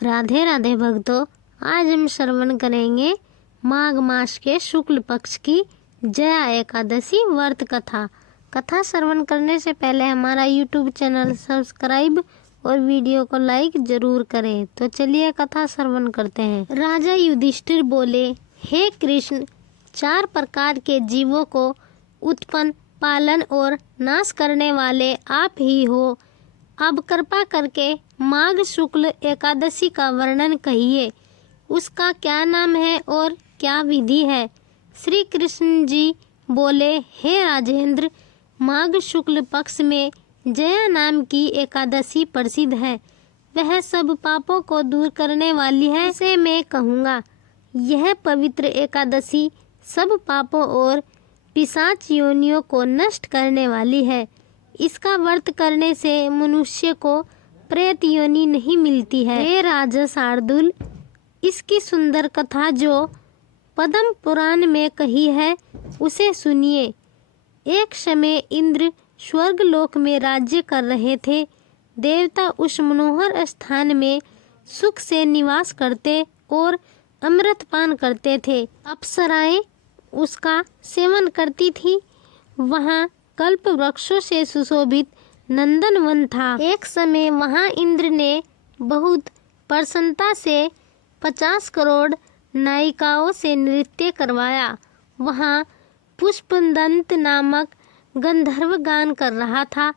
राधे राधे भक्तों, आज हम श्रवण करेंगे माघ मास के शुक्ल पक्ष की जया एकादशी व्रत कथा। कथा श्रवण करने से पहले हमारा YouTube चैनल सब्सक्राइब और वीडियो को लाइक जरूर करें। तो चलिए कथा श्रवण करते हैं। राजा युधिष्ठिर बोले, हे कृष्ण, 4 प्रकार के जीवों को उत्पन्न, पालन और नाश करने वाले आप ही हो। अब कृपा करके माघ शुक्ल एकादशी का वर्णन कहिए। उसका क्या नाम है और क्या विधि है? श्री कृष्ण जी बोले, हे राजेंद्र, माघ शुक्ल पक्ष में जया नाम की एकादशी प्रसिद्ध है। वह सब पापों को दूर करने वाली है। इसे मैं कहूँगा। यह पवित्र एकादशी सब पापों और पिशाच योनियों को नष्ट करने वाली है। इसका व्रत करने से मनुष्य को प्रेत योनि नहीं मिलती है। हे राजा शार्दुल, इसकी सुंदर कथा जो पद्म पुराण में कही है उसे सुनिए। एक समय इंद्र स्वर्ग लोक में राज्य कर रहे थे। देवता उस मनोहर स्थान में सुख से निवास करते और अमृत पान करते थे। अप्सराएं उसका सेवन करती थी। वहाँ कल्प वृक्षों से सुशोभित नंदन वन था। एक समय वहाँ इंद्र ने बहुत प्रसन्नता से 50 करोड़ नायिकाओं से नृत्य करवाया। वहाँ पुष्पदंत नामक गंधर्व गान कर रहा था।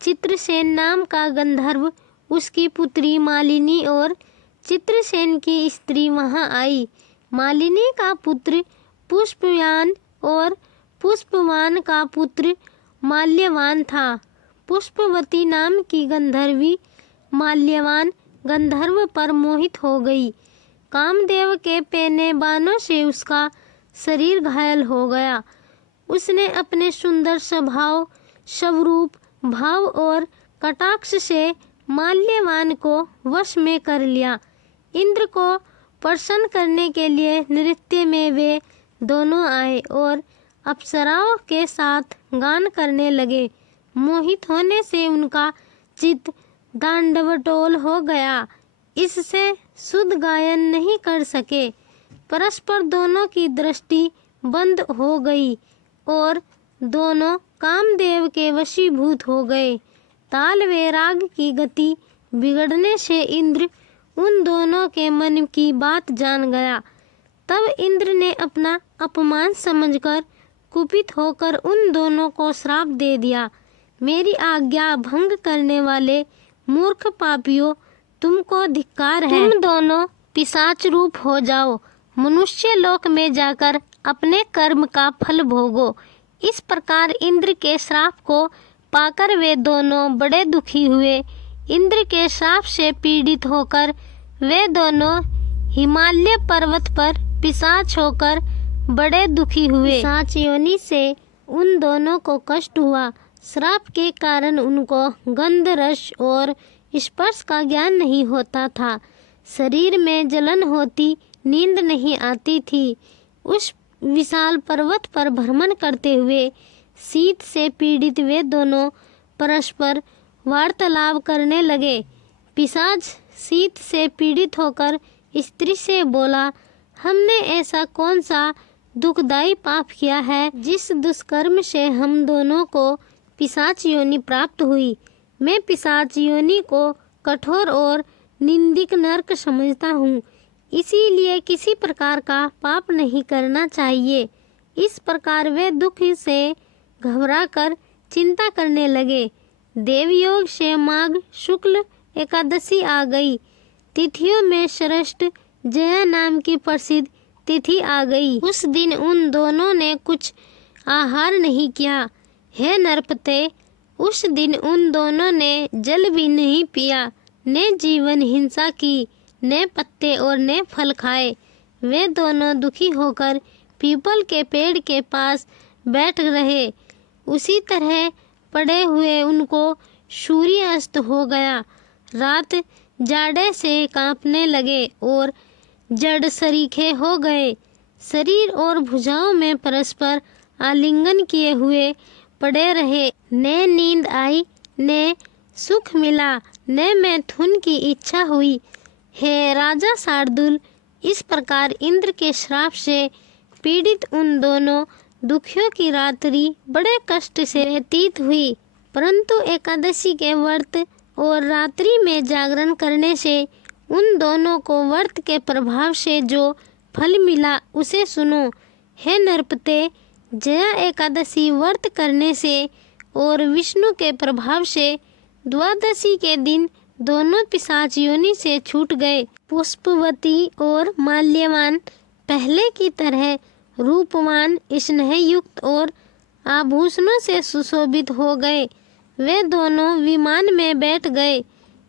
चित्रसेन नाम का गंधर्व, उसकी पुत्री मालिनी और चित्रसेन की स्त्री वहाँ आई। मालिनी का पुत्र पुष्पयान और पुष्पवान का पुत्र माल्यवान था। पुष्पवती नाम की गंधर्वी माल्यवान गंधर्व पर मोहित हो गई। कामदेव के पैने बाणों से उसका शरीर घायल हो गया। उसने अपने सुंदर स्वभाव, स्वरूप, भाव और कटाक्ष से माल्यवान को वश में कर लिया। इंद्र को प्रसन्न करने के लिए नृत्य में वे दोनों आए और अप्सराओं के साथ गान करने लगे। मोहित होने से उनका चित्त दांडवटोल हो गया। इससे शुद्ध गायन नहीं कर सके। परस्पर दोनों की दृष्टि बंद हो गई और दोनों कामदेव के वशीभूत हो गए। ताल व राग की गति बिगड़ने से इंद्र उन दोनों के मन की बात जान गया। तब इंद्र ने अपना अपमान समझकर कुपित होकर उन दोनों को श्राप दे दिया। मेरी आज्ञा भंग करने वाले मूर्ख पापियों, तुमको धिक्कार है। तुम दोनों पिशाच रूप हो जाओ। मनुष्य लोक में जाकर अपने कर्म का फल भोगो। इस प्रकार इंद्र के श्राप को पाकर वे दोनों बड़े दुखी हुए। इंद्र के श्राप से पीड़ित होकर वे दोनों हिमालय पर्वत पर पिशाच होकर बड़े दुखी हुए। पिशाच योनि से उन दोनों को कष्ट हुआ। श्राप के कारण उनको गंध, रस और स्पर्श का ज्ञान नहीं होता था। शरीर में जलन होती, नींद नहीं आती थी। उस विशाल पर्वत पर भ्रमण करते हुए शीत से पीड़ित वे दोनों परस्पर वार्तालाप करने लगे। पिशाच शीत से पीड़ित होकर स्त्री से बोला, हमने ऐसा कौन सा दुखदायी पाप किया है जिस दुष्कर्म से हम दोनों को पिशाच योनि प्राप्त हुई। मैं पिशाच योनि को कठोर और निंदिक नरक समझता हूँ। इसीलिए किसी प्रकार का पाप नहीं करना चाहिए। इस प्रकार वे दुख से घबराकर चिंता करने लगे। देवयोग से माघ शुक्ल एकादशी आ गई। तिथियों में श्रेष्ठ जया नाम की प्रसिद्ध तिथि आ गई। उस दिन उन दोनों ने कुछ आहार नहीं किया। हे नरपते, उस दिन उन दोनों ने जल भी नहीं पिया, ने जीवन हिंसा की, ने पत्ते और ने फल खाए। वे दोनों दुखी होकर पीपल के पेड़ के पास बैठ रहे। उसी तरह पड़े हुए उनको सूर्यास्त हो गया। रात जाड़े से कांपने लगे और जड़ सरीखे हो गए। शरीर और भुजाओं में परस्पर आलिंगन किए हुए पड़े रहे। न नींद आई, न सुख मिला, न मैथुन की इच्छा हुई। हे राजा शार्दुल, इस प्रकार इंद्र के श्राप से पीड़ित उन दोनों दुखियों की रात्रि बड़े कष्ट से व्यतीत हुई, परंतु एकादशी के व्रत और रात्रि में जागरण करने से उन दोनों को व्रत के प्रभाव से जो फल मिला उसे सुनो। हे नरपते, जया एकादशी व्रत करने से और विष्णु के प्रभाव से द्वादशी के दिन दोनों पिशाच योनि से छूट गए। पुष्पवती और माल्यवान पहले की तरह रूपवान, स्नेहयुक्त और आभूषणों से सुशोभित हो गए। वे दोनों विमान में बैठ गए।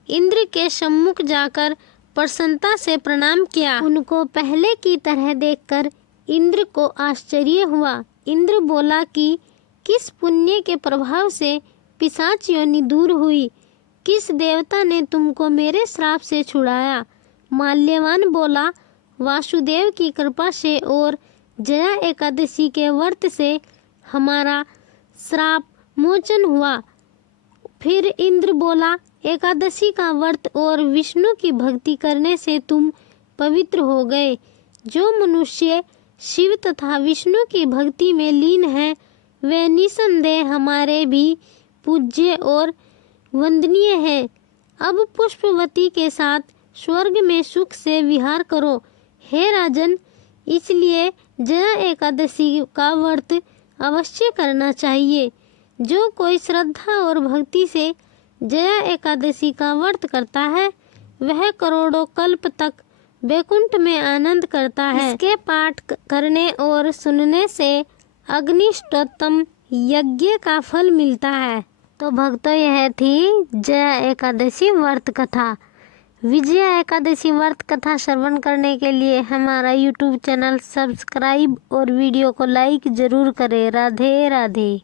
इंद्र के सम्मुख जाकर प्रसन्नता से प्रणाम किया। उनको पहले की तरह देखकर इंद्र को आश्चर्य हुआ। इंद्र बोला कि किस पुण्य के प्रभाव से पिशाच योनि दूर हुई, किस देवता ने तुमको मेरे श्राप से छुड़ाया। माल्यवान बोला, वासुदेव की कृपा से और जया एकादशी के व्रत से हमारा श्राप मोचन हुआ। फिर इंद्र बोला, एकादशी का व्रत और विष्णु की भक्ति करने से तुम पवित्र हो गए। जो मनुष्य शिव तथा विष्णु की भक्ति में लीन है वे निसंदेह हमारे भी पूज्य और वंदनीय है। अब पुष्पवती के साथ स्वर्ग में सुख से विहार करो। हे राजन, इसलिए जया एकादशी का व्रत अवश्य करना चाहिए। जो कोई श्रद्धा और भक्ति से जया एकादशी का व्रत करता है वह करोड़ों कल्प तक वैकुंठ में आनंद करता है। इसके पाठ करने और सुनने से अग्निष्टोत्तम यज्ञ का फल मिलता है। तो भक्तों, यह थी जया एकादशी व्रत कथा। विजया एकादशी व्रत कथा श्रवण करने के लिए हमारा YouTube चैनल सब्सक्राइब और वीडियो को लाइक जरूर करें। राधे राधे।